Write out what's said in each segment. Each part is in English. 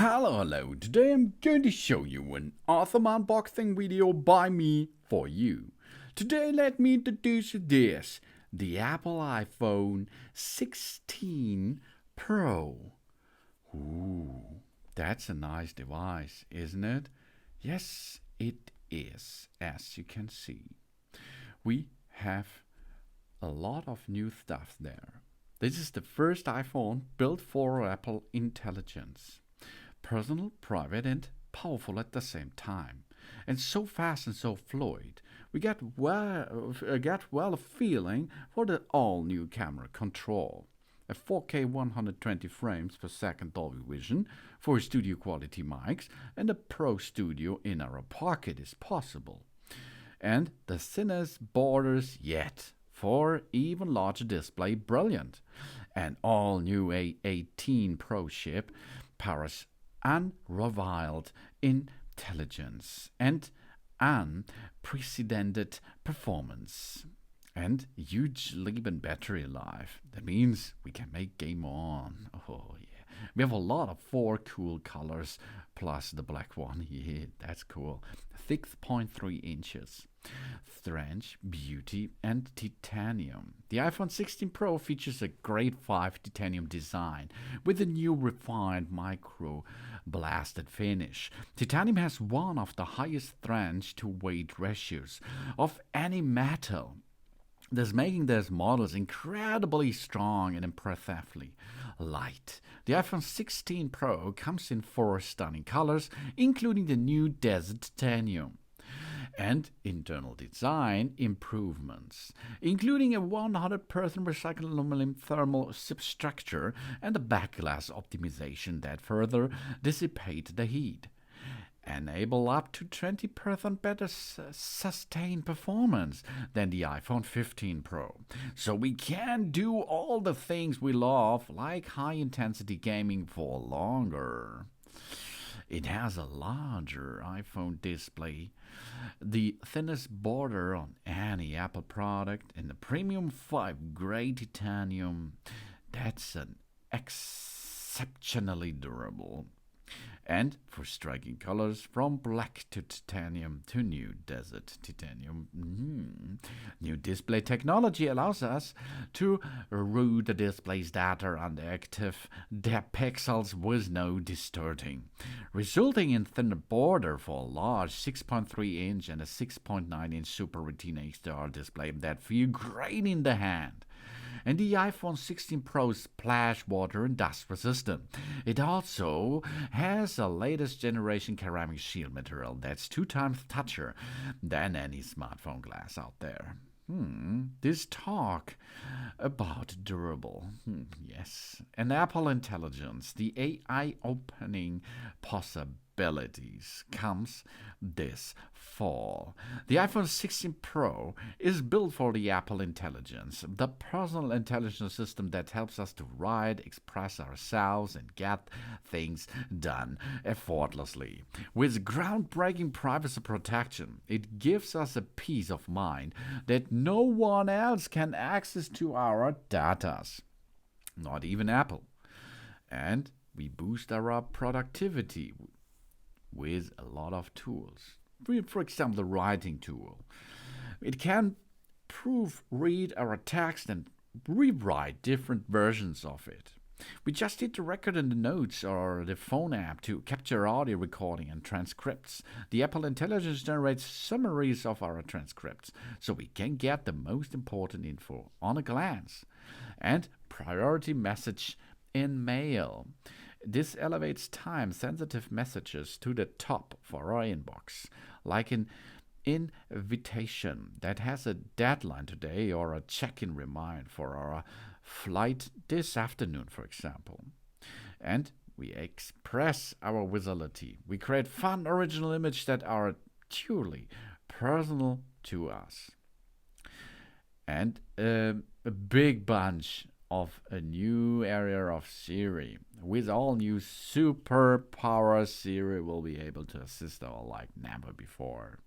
Hello. Today I'm going to show you an awesome unboxing video by me for you. Today let me introduce you this, the Apple iPhone 16 Pro. Ooh, that's a nice device, isn't it? Yes, it is, as you can see. We have a lot of new stuff there. This is the first iPhone built for Apple Intelligence. Personal, private, and powerful at the same time, and so fast and so fluid. We get well a feeling for the all-new camera control. A 4K 120 frames per second Dolby Vision for studio quality mics, and a Pro Studio in our pocket is possible. And the thinnest borders yet for even larger display, brilliant. An all-new A18 Pro chip powers unrivaled intelligence and unprecedented performance and huge Leben battery life. That means we can make game on. Oh yeah. We have a lot of 4 cool colors plus the black one. Yeah, that's cool. 6.3 inches. Strength, beauty, and titanium. The iPhone 16 Pro features a grade 5 titanium design with a new refined microblasted finish. Titanium has one of the highest strength to weight ratios of any metal, thus making these models incredibly strong and impressively light. The iPhone 16 Pro comes in 4 stunning colors, including the new Desert Titanium, and internal design improvements, including a 100% recycled aluminum thermal substructure and a backglass optimization that further dissipate the heat. Enable up to 20% better sustained performance than the iPhone 15 Pro. So we can do all the things we love, like high-intensity gaming for longer. It has a larger iPhone display, the thinnest border on any Apple product, and the premium 5-grade titanium. That's an exceptionally durable. And for striking colors from black to titanium to new desert titanium. New display technology allows us to route the display's data under active pixels with no distorting, resulting in thinner border for a large 6.3-inch and a 6.9-inch Super Retina XDR display that feel great in the hand. And the iPhone 16 Pro is splash water and dust resistant. It also has a latest generation ceramic shield material that's 2 times touchier than any smartphone glass out there. This talk about durable. Yes. And Apple Intelligence, the AI opening possibilities comes this fall. The iPhone 16 Pro is built for the Apple Intelligence, the personal intelligence system that helps us to write, express ourselves, and get things done effortlessly. With groundbreaking privacy protection, it gives us a peace of mind that no one else can access to our data, not even Apple. And we boost our productivity with a lot of tools. For example, the writing tool. It can proofread our text and rewrite different versions of it. We just hit the record in the notes or the phone app to capture audio recording and transcripts. The Apple Intelligence generates summaries of our transcripts, so we can get the most important info on a glance. And priority message in mail. This elevates time-sensitive messages to the top for our inbox, like an invitation that has a deadline today or a check-in reminder for our flight this afternoon, for example. And we express our visibility. We create fun, original images that are truly personal to us. And a big bunch of a new area of Siri. With all new super power, Siri will be able to assist us like never before.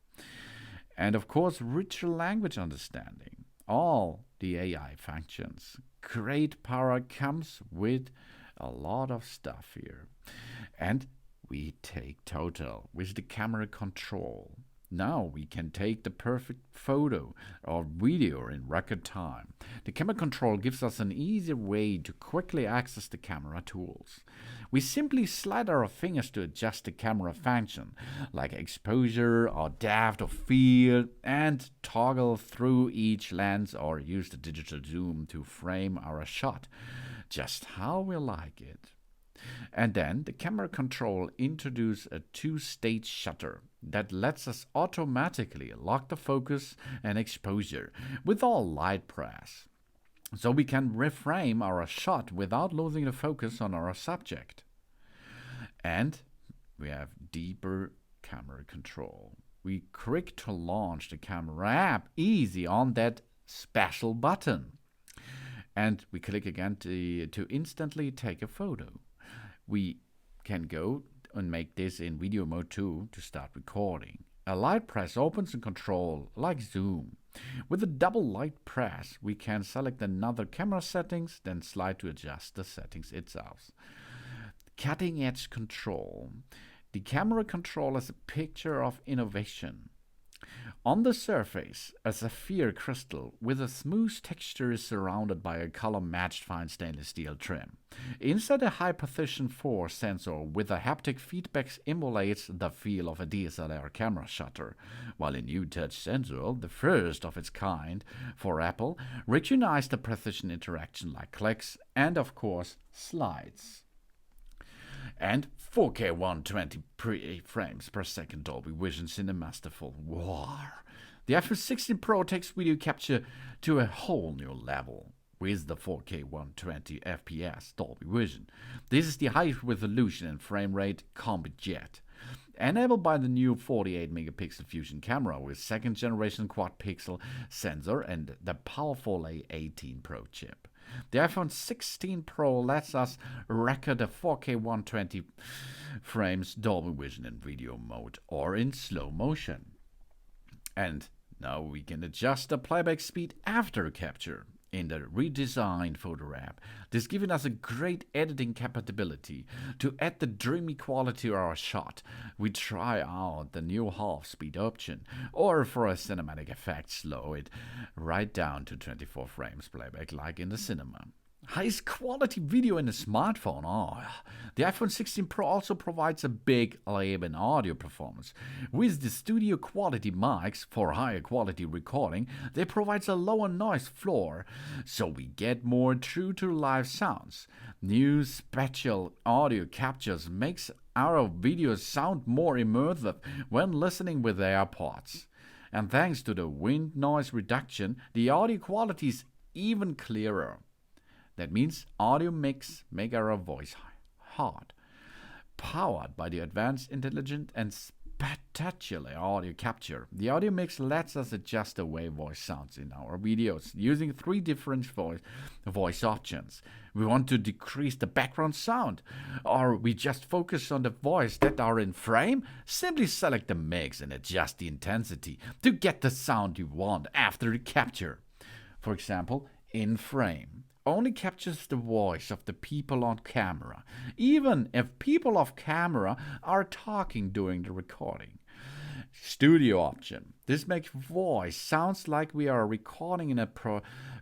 And of course, richer language understanding. All the AI functions. Great power comes with a lot of stuff here. And we take total with the camera control. Now we can take the perfect photo or video in record time. The camera control gives us an easy way to quickly access the camera tools. We simply slide our fingers to adjust the camera function, like exposure or depth of field, and toggle through each lens or use the digital zoom to frame our shot just how we like it. And then the camera control introduces a two-stage shutter that lets us automatically lock the focus and exposure with all light press. So we can reframe our shot without losing the focus on our subject. And we have deeper camera control. We click to launch the camera app easy on that special button. And we click again to instantly take a photo. We can go and make this in video mode too to start recording. A light press opens the control like zoom. With a double light press, we can select another camera settings, then slide to adjust the settings itself. Cutting edge control. The camera control is a picture of innovation. On the surface, a sapphire crystal with a smooth texture is surrounded by a color-matched fine stainless steel trim. Inside, a high-precision force sensor with a haptic feedback emulates the feel of a DSLR camera shutter, while a new touch sensor, the first of its kind for Apple, recognizes the precision interaction like clicks and, of course, slides. And 4K 120 frames per second Dolby Vision Cinemasterful. Wow! The iPhone 16 Pro takes video capture to a whole new level with the 4K 120 FPS Dolby Vision. This is the highest resolution and frame rate combo jet. Enabled by the new 48 megapixel Fusion camera with second generation quad pixel sensor and the powerful A18 Pro chip. The iPhone 16 Pro lets us record a 4K 120 frames Dolby Vision in video mode or in slow motion. And now we can adjust the playback speed after capture in the redesigned photo app. This giving us a great editing capability to add the dreamy quality to our shot. We try out the new half-speed option, or for a cinematic effect, slow it right down to 24 frames playback like in the cinema. Highest quality video in a smartphone. The iPhone 16 Pro also provides a big leap in audio performance. With the studio quality mics for higher quality recording, they provide a lower noise floor, so we get more true to live sounds. New spatial audio captures makes our videos sound more immersive when listening with AirPods. And thanks to the wind noise reduction, the audio quality is even clearer. That means audio mix make our voice hard. Powered by the advanced, intelligent, and spectacular audio capture, the audio mix lets us adjust the way voice sounds in our videos using 3 different voice options. We want to decrease the background sound, or we just focus on the voice that are in frame. Simply select the mix and adjust the intensity to get the sound you want after the capture. For example, in frame only captures the voice of the people on camera, even if people off camera are talking during the recording. Studio option. This makes voice sounds like we are recording in a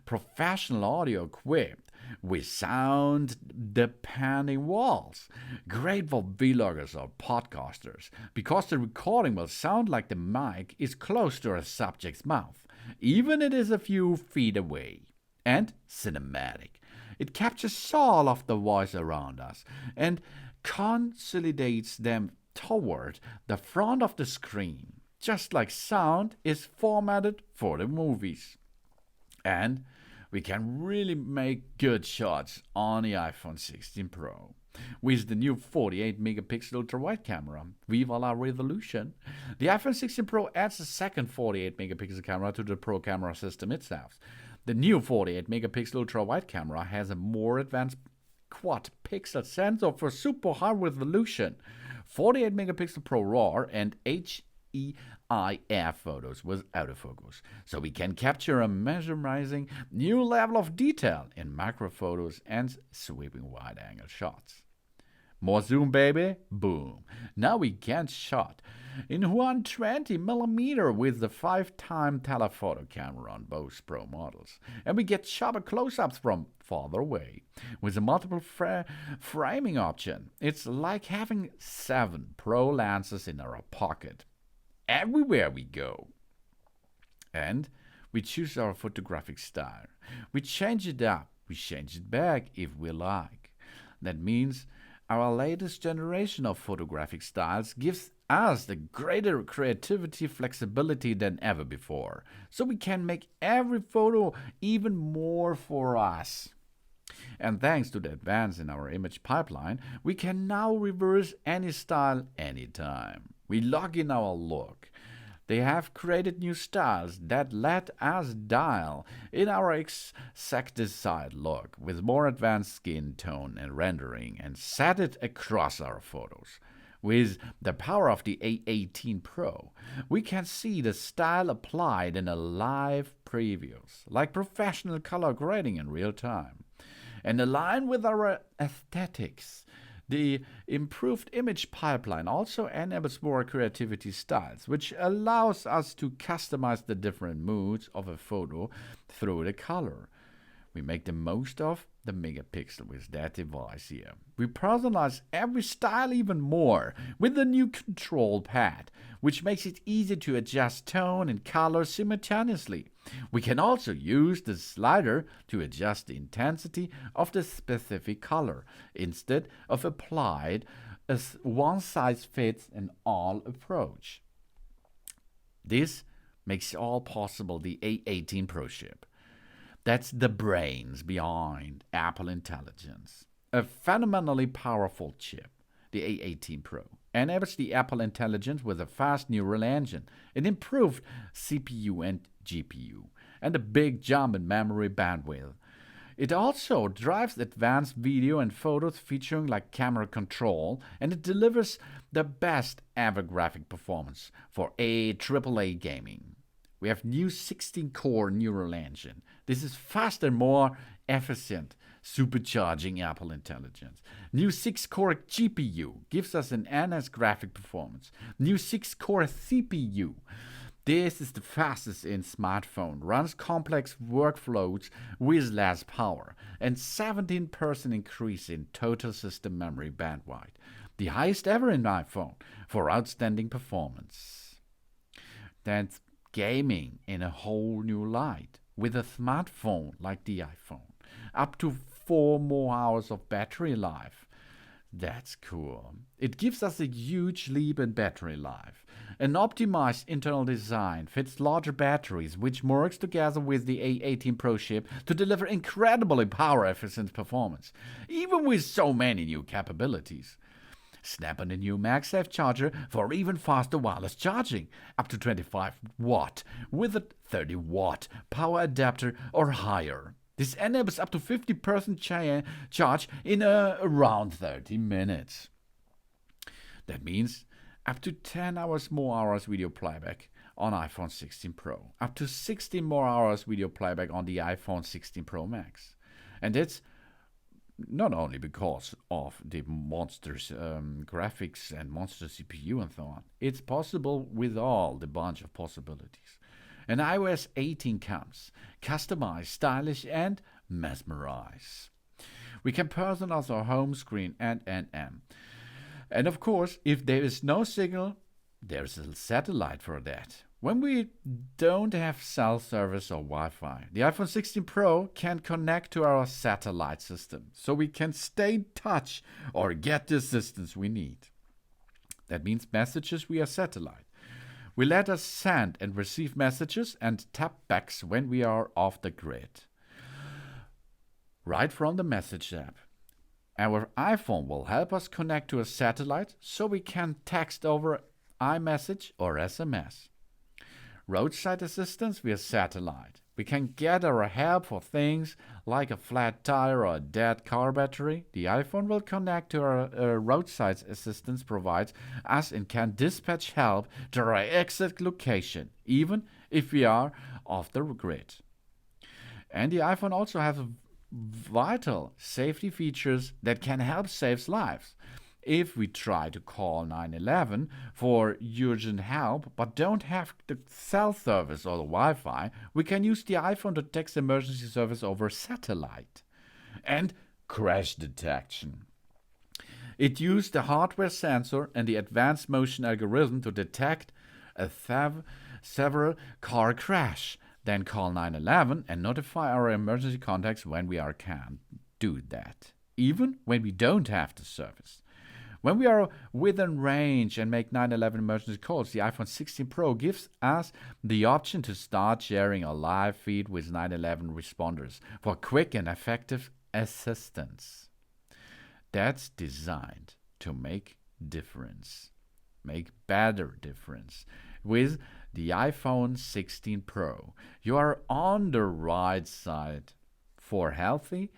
professional audio equipped with sound depending walls. Great for vloggers or podcasters because the recording will sound like the mic is close to a subject's mouth, even if it is a few feet away. And cinematic. It captures all of the voice around us and consolidates them toward the front of the screen, just like sound is formatted for the movies. And we can really make good shots on the iPhone 16 Pro. With the new 48 megapixel ultra-wide camera, Viva la Revolution, the iPhone 16 Pro adds a second 48 megapixel camera to the Pro camera system itself. The new 48 megapixel ultra-wide camera has a more advanced quad pixel sensor for super high resolution, 48 megapixel Pro RAW and HEIF photos with autofocus, so we can capture a mesmerizing new level of detail in macro photos and sweeping wide-angle shots. More zoom, baby. Boom. Now we can shot in 120mm with the 5-time telephoto camera on both Pro models. And we get sharper close-ups from farther away with a multiple framing option. It's like having 7 Pro lenses in our pocket everywhere we go. And we choose our photographic style. We change it up, we change it back if we like. That means our latest generation of photographic styles gives us the greater creativity flexibility than ever before. So we can make every photo even more for us. And thanks to the advance in our image pipeline, we can now reverse any style anytime. We log in our look. They have created new styles that let us dial in our exact desired look with more advanced skin tone and rendering and set it across our photos. With the power of the A18 Pro, we can see the style applied in a live previews, like professional color grading in real time. And align with our aesthetics, the improved image pipeline also enables more creativity styles, which allows us to customize the different moods of a photo through the color. We make the most of the megapixel with that device here. We personalize every style even more with the new control pad, which makes it easy to adjust tone and color simultaneously. We can also use the slider to adjust the intensity of the specific color instead of applied a one-size-fits-all approach. This makes all possible the A18 Pro chip. That's the brains behind Apple Intelligence. A phenomenally powerful chip, the A18 Pro, enables the Apple Intelligence with a fast neural engine, an improved CPU and GPU, and a big jump in memory bandwidth. It also drives advanced video and photos featuring like camera control, and it delivers the best ever graphic performance for AAA gaming. We have new 16-core neural engine. This is faster and more efficient, supercharging Apple Intelligence. New 6-core GPU gives us an enhanced graphic performance. New 6-core CPU. This is the fastest in smartphone, runs complex workflows with less power, and 17% increase in total system memory bandwidth. The highest ever in iPhone for outstanding performance. That's gaming in a whole new light with a smartphone like the iPhone. Up to 4 more hours of battery life. That's cool. It gives us a huge leap in battery life. An optimized internal design fits larger batteries, which works together with the A18 Pro chip to deliver incredibly power-efficient performance, even with so many new capabilities. Snap on a new MagSafe charger for even faster wireless charging, up to 25 watt, with a 30 watt power adapter or higher. This enables up to 50% charge in around 30 minutes. That means up to 10 more hours video playback on iPhone 16 Pro, up to 16 more hours video playback on the iPhone 16 Pro Max. And it's not only because of the monsters graphics and monster CPU and so on. It's possible with all the bunch of possibilities. And iOS 18 comes, customize, stylish, and mesmerize. We can personalize our home screen and. And of course, if there is no signal, there's a satellite for that. When we don't have cell service or Wi-Fi, the iPhone 16 Pro can connect to our satellite system, so we can stay in touch or get the assistance we need. That means messages via satellite. We let us send and receive messages and tap backs when we are off the grid. Right from the message app. Our iPhone will help us connect to a satellite so we can text over iMessage or SMS. Roadside assistance via satellite. We can get our help for things like a flat tire or a dead car battery. The iPhone will connect to our roadside assistance provides us and can dispatch help to our exact location, even if we are off the grid. And the iPhone also has vital safety features that can help save lives. If we try to call 911 for urgent help but don't have the cell service or the Wi Fi, we can use the iPhone to text emergency service over satellite. And crash detection. It used the hardware sensor and the advanced motion algorithm to detect a several car crash. Then call 911 and notify our emergency contacts when we can do that, even when we don't have the service. When we are within range and make 911 emergency calls, the iPhone 16 Pro gives us the option to start sharing a live feed with 911 responders for quick and effective assistance. That's designed to make better difference. With the iPhone 16 Pro, you are on the right side for healthy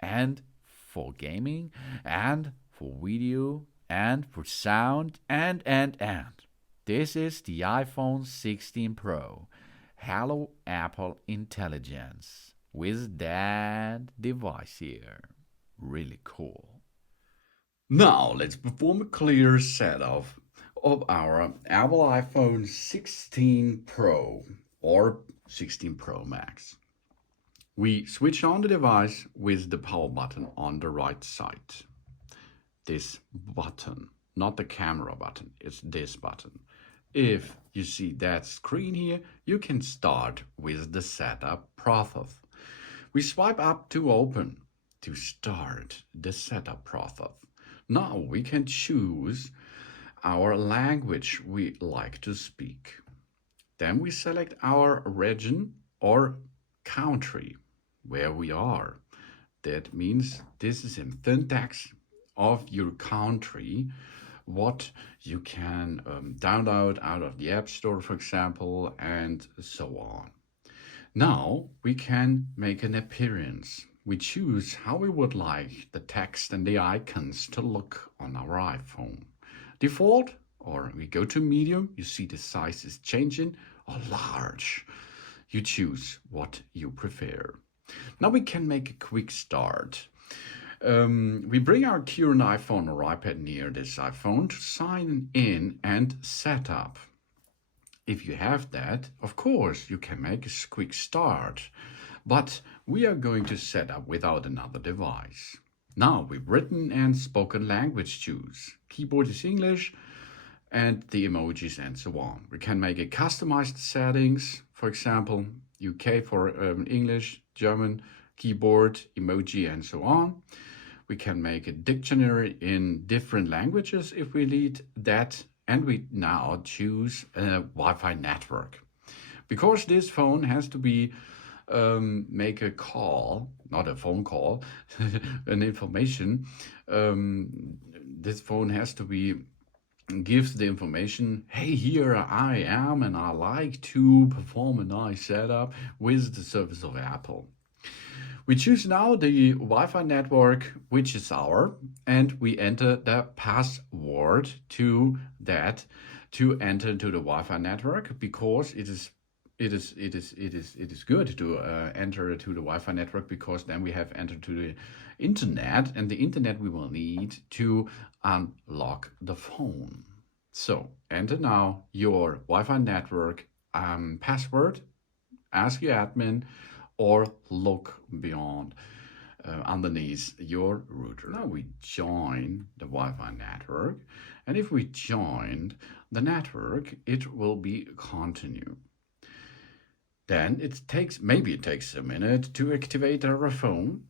and for gaming and for video and for sound and. This is the iPhone 16 Pro. Hello Apple Intelligence with that device here. Really cool. Now let's perform a clear setup of our Apple iPhone 16 Pro or 16 Pro Max. We switch on the device with the power button on the right side. This button, not the camera button, it's this button. If you see that screen here, you can start with the setup process. We swipe up to open to start the setup process. Now we can choose our language we like to speak. Then we select our region or country where we are. That means this is in syntax of your country, what you can download out of the App Store, for example, and so on. Now we can make an appearance. We choose how we would like the text and the icons to look on our iPhone. Default, or we go to medium, you see the size is changing, or large. You choose what you prefer. Now we can make a quick start. We bring our current iPhone or iPad near this iPhone to sign in and set up. If you have that, of course, you can make a quick start, but we are going to set up without another device. Now we've written and spoken language choose. Keyboard is English and the emojis and so on. We can make a customized settings, for example, UK for English, German, keyboard, emoji and so on. We can make a dictionary in different languages if we need that. And we now choose a Wi-Fi network. Because this phone has to be make a call, not a phone call, an information. This phone has to be gives the information, hey, here I am and I like to perform a nice setup with the service of Apple. We choose now the Wi-Fi network, which is our, and we enter the password to that to enter into the Wi-Fi network, because it is good to enter to the Wi-Fi network, because then we have entered to the internet, and the internet we will need to unlock the phone. So enter now your Wi-Fi network password, ask your admin, or look beyond underneath your router. Now we join the Wi-Fi network, and if we joined the network, it will be continue. Then it takes a minute to activate our phone,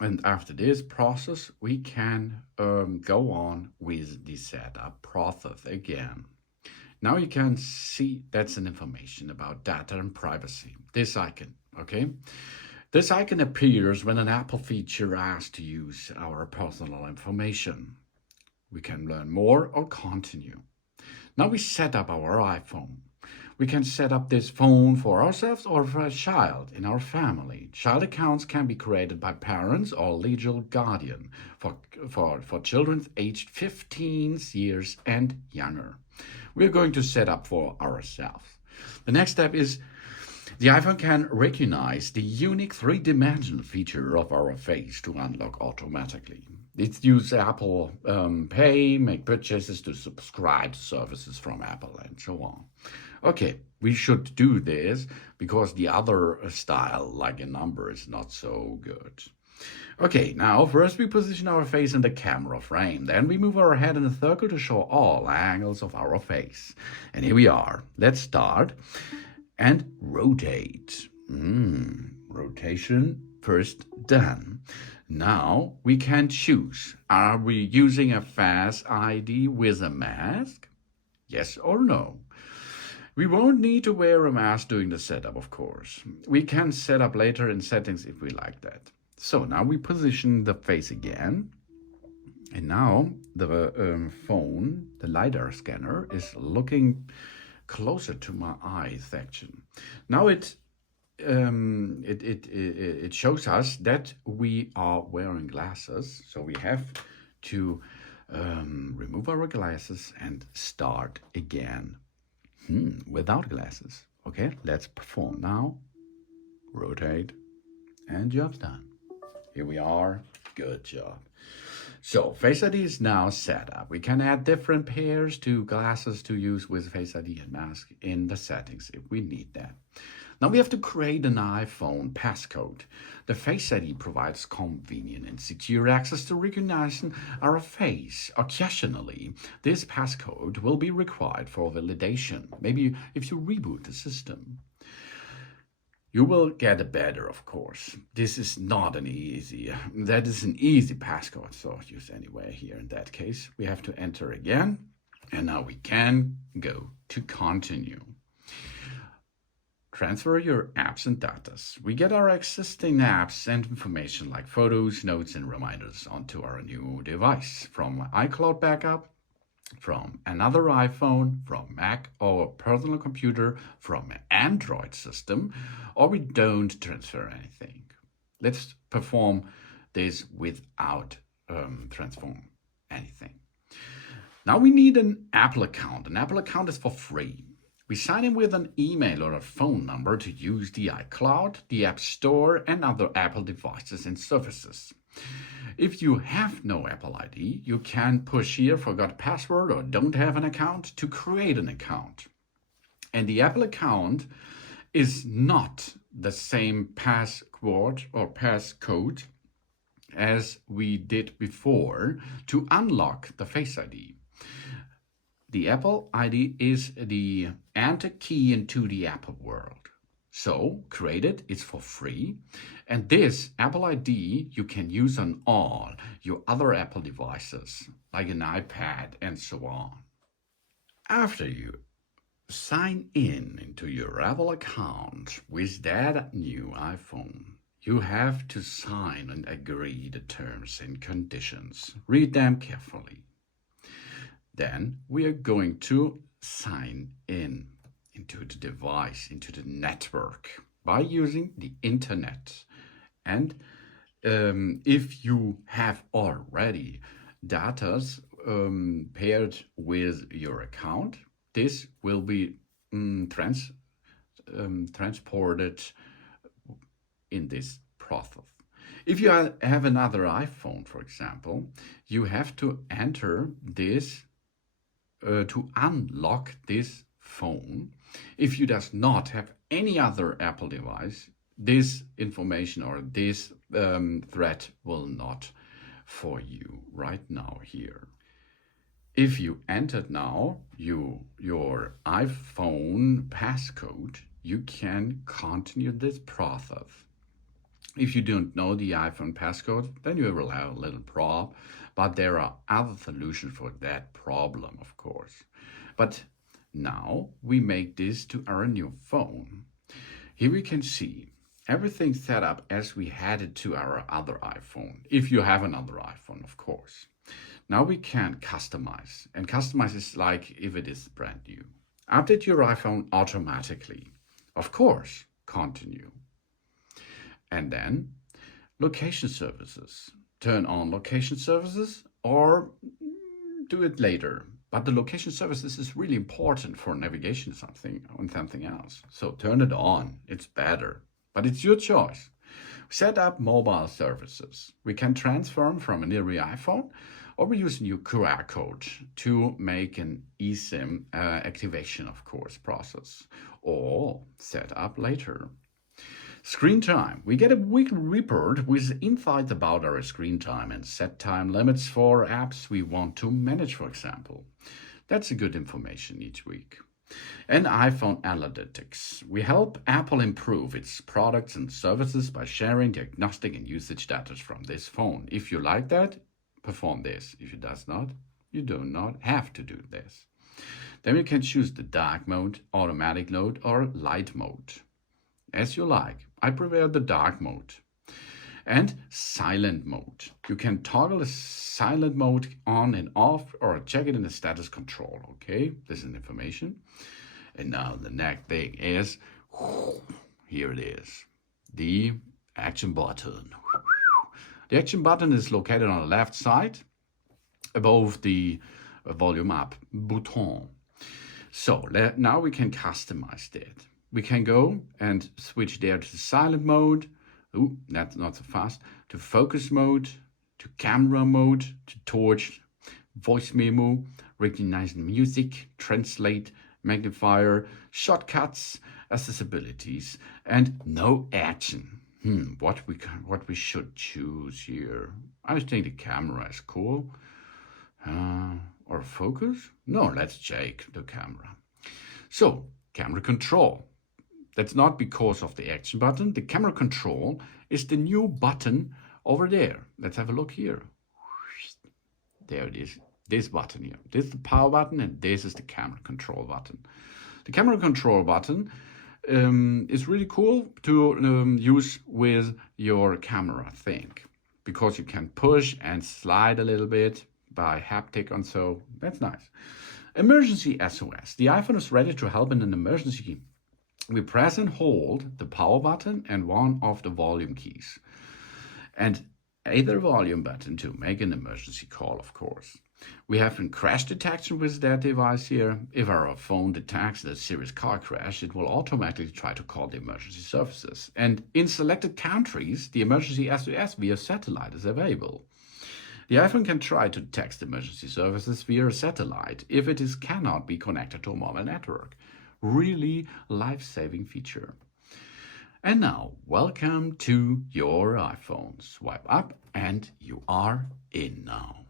and after this process, we can go on with the setup process again. Now you can see that's an information about data and privacy. This icon. Okay, this icon appears when an Apple feature asks to use our personal information. We can learn more or continue. Now we set up our iPhone. We can set up this phone for ourselves or for a child in our family. Child accounts can be created by parents or legal guardian for children aged 15 years and younger. We're going to set up for ourselves. The next step is the iPhone can recognize the unique three-dimensional feature of our face to unlock automatically. It's use Apple Pay, make purchases to subscribe to services from Apple and so on. Okay, we should do this because the other style, like a number, is not so good. Okay, now first we position our face in the camera frame. Then we move our head in a circle to show all angles of our face. And here we are. Let's start and rotate. Rotation first done. Now we can choose. Are we using a Face ID with a mask? Yes or no? We won't need to wear a mask during the setup, of course. We can set up later in settings if we like that. So now we position the face again. And now the phone, the LiDAR scanner, is looking closer to my eye section. Now it shows us that we are wearing glasses. So we have to remove our glasses and start again. Without glasses. Okay, let's perform now. Rotate, and job's done. Here we are. Good job. So Face ID is now set up. We can add different pairs to glasses to use with Face ID and mask in the settings if we need that. Now we have to create an iPhone passcode. The Face ID provides convenient and secure access to recognizing our face. Occasionally, this passcode will be required for validation, maybe if you reboot the system. You will get better, of course. This is not an easy passcode, so use anyway here in that case. We have to enter again, and now we can go to continue. Transfer your apps and data. We get our existing apps and information like photos, notes, and reminders onto our new device from iCloud backup, from another iPhone, from Mac or personal computer, from an Android system, or we don't transfer anything. Let's perform this without transform anything. Now we need an Apple account. An Apple account is for free. We sign in with an email or a phone number to use the iCloud, the App Store, and other Apple devices and services. If you have no Apple ID, you can push here forgot password or don't have an account to create an account. And the Apple account is not the same password or passcode as we did before to unlock the Face ID. The Apple ID is the enter key into the Apple world. So create it, it's for free. And this Apple ID you can use on all your other Apple devices, like an iPad and so on. After you sign in into your Apple account with that new iPhone, you have to sign and agree the terms and conditions. Read them carefully. Then we are going to sign in into the device, into the network by using the internet. And if you have already data paired with your account, this will be transported in this process. If you have another iPhone, for example, you have to enter this to unlock this phone. If you does not have any other Apple device, this information or this threat will not for you right now here. If you entered now your iPhone passcode, you can continue this process. If you don't know the iPhone passcode, then you will have a little problem, but there are other solutions for that problem, of course. But now we make this to our new phone. Here we can see everything set up as we had it to our other iPhone, if you have another iPhone, of course. Now we can customize, and customize is like if it is brand new. Update your iPhone automatically. Of course, continue. And then location services. Turn on location services or do it later. But the location services is really important for navigation on something else. So turn it on, it's better, but it's your choice. Set up mobile services. We can transform from an nearby iPhone, or we use a new QR code to make an eSIM activation, of course, process, or set up later. Screen time. We get a weekly report with insights about our screen time and set time limits for apps we want to manage, for example. That's a good information each week. And iPhone analytics. We help Apple improve its products and services by sharing diagnostic and usage data from this phone. If you like that, perform this. If it does not, you do not have to do this. Then you can choose the dark mode, automatic mode, or light mode. As you like. I prefer the dark mode. And silent mode. You can toggle the silent mode on and off or check it in the status control. Okay, this is information. And now the next thing is, here it is, the action button. The action button is located on the left side above the volume up button. So now we can customize that. We can go and switch there to silent mode. Ooh, that's not so fast. To focus mode, to camera mode, to torch, voice memo, recognize music, translate, magnifier, shortcuts, accessibilities, and no action. What we should choose here? I think the camera is cool. Or focus? No, let's check the camera. So, camera control. That's not because of the action button. The camera control is the new button over there. Let's have a look here. There it is. This button here. This is the power button and this is the camera control button. The camera control button is really cool to use with your camera thing, because you can push and slide a little bit by haptic and so. That's nice. Emergency SOS. The iPhone is ready to help in an emergency. We press and hold the power button and one of the volume keys. And either volume button to make an emergency call, of course. We have a crash detection with that device here. If our phone detects a serious car crash, it will automatically try to call the emergency services. And in selected countries, the emergency SOS via satellite is available. The iPhone can try to text emergency services via satellite if it cannot be connected to a mobile network. Really life-saving feature. And now, welcome to your iPhone. Swipe up and you are in now.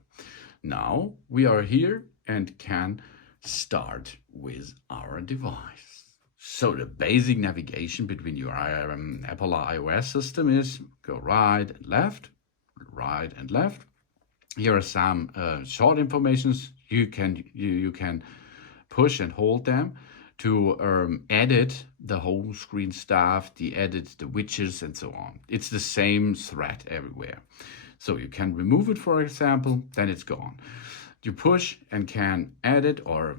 Now we are here and can start with our device. So the basic navigation between your Apple iOS system is go right and left, right and left. Here are some short informations. You can push and hold them to edit the home screen stuff, edit the widgets and so on. It's the same thread everywhere. So you can remove it, for example, then it's gone. You push and can edit or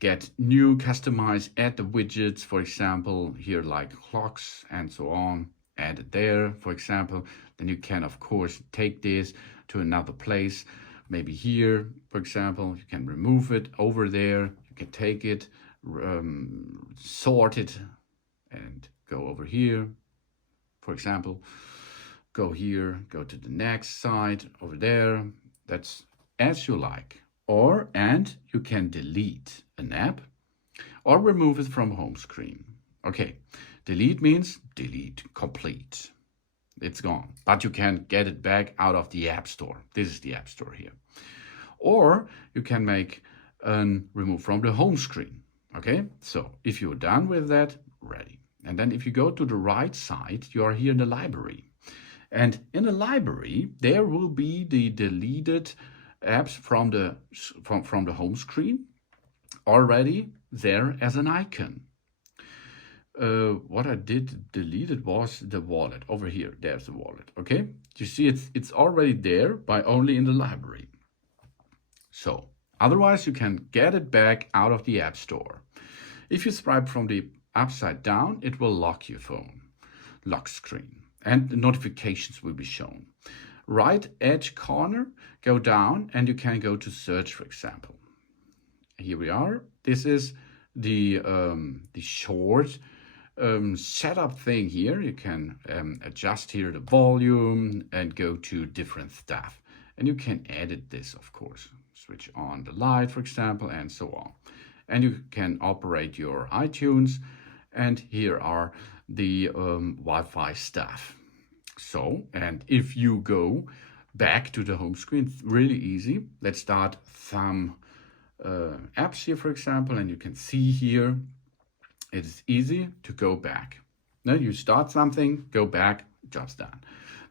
get new customized, add the widgets, for example, here like clocks and so on, add it there, for example. Then you can, of course, take this to another place, maybe here, for example. You can remove it over there. You can take it, sort it, and go over here, for example. Go here, go to the next side, over there. That's as you like. And you can delete an app or remove it from home screen. Okay, delete means delete complete. It's gone, but you can get it back out of the App Store. This is the App Store here. Or you can make and remove from the home screen. Okay, so if you're done with that, ready. And then if you go to the right side, you are here in the library. And in the library, there will be the deleted apps from the home screen already there as an icon. What I did deleted was the wallet over here. There's the wallet. Okay, you see it's already there by only in the library. So otherwise you can get it back out of the App Store. If you swipe from the upside down, it will lock your phone, lock screen. And the notifications will be shown. Right edge corner, go down and you can go to search, for example. Here we are. This is the short setup thing here. You can adjust here the volume and go to different stuff. And you can edit this, of course. Switch on the light, for example, and so on. And you can operate your iTunes. And here are the Wi-Fi stuff. So, and if you go back to the home screen, it's really easy. Let's start some apps here, for example, and you can see here it is easy to go back. Now you start something, go back, job's done.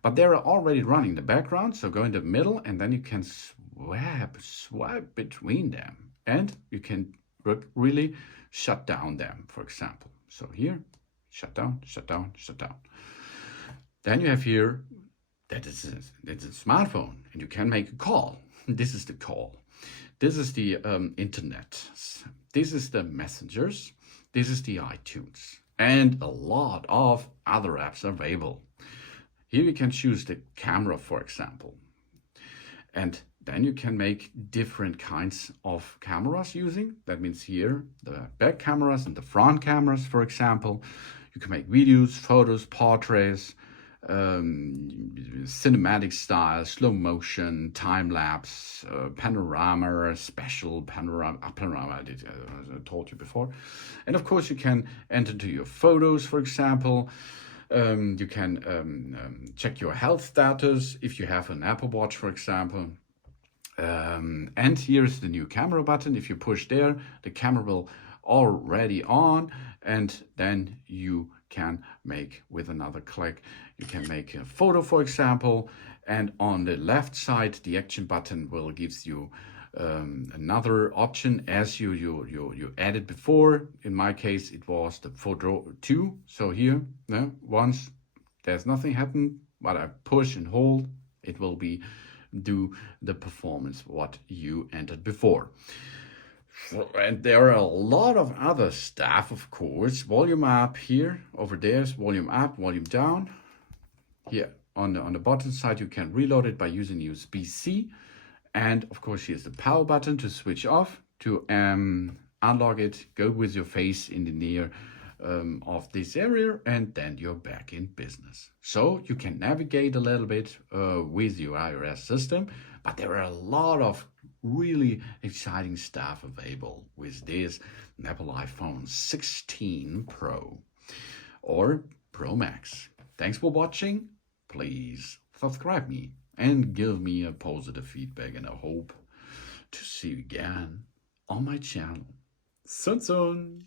But they're already running in the background, so go in the middle and then you can swipe between them. And you can really shut down them, for example. So here, shut down, shut down, shut down. Then you have here, it's a smartphone and you can make a call. This is the call. This is the internet. This is the messengers. This is the iTunes. And a lot of other apps are available. Here you can choose the camera, for example. And then you can make different kinds of cameras using. That means here, the back cameras and the front cameras, for example. You can make videos, photos, portraits, cinematic style, slow motion, time lapse, panorama, special panorama, I told you before. And of course you can enter to your photos, for example. You can check your health status if you have an Apple Watch, for example. And here's the new camera button. If you push there, the camera will already on, and then you can make, with another click, you can make a photo, for example. And on the left side, the action button will gives you another option as you added before. In my case, it was the photo 2. So here, once there's nothing happened, but I push and hold, it will be do the performance what you entered before. And there are a lot of other stuff, of course. Volume up here, over there's volume up, volume down. Here on the bottom side, you can reload it by using USB-C. And of course, here's the power button to switch off. To unlock it, go with your face in the near of this area, and then you're back in business. So you can navigate a little bit with your iOS system, but there are a lot of really exciting stuff available with this Apple iPhone 16 Pro or Pro Max. Thanks for watching. Please subscribe me and give me a positive feedback, and I hope to see you again on my channel. Soon.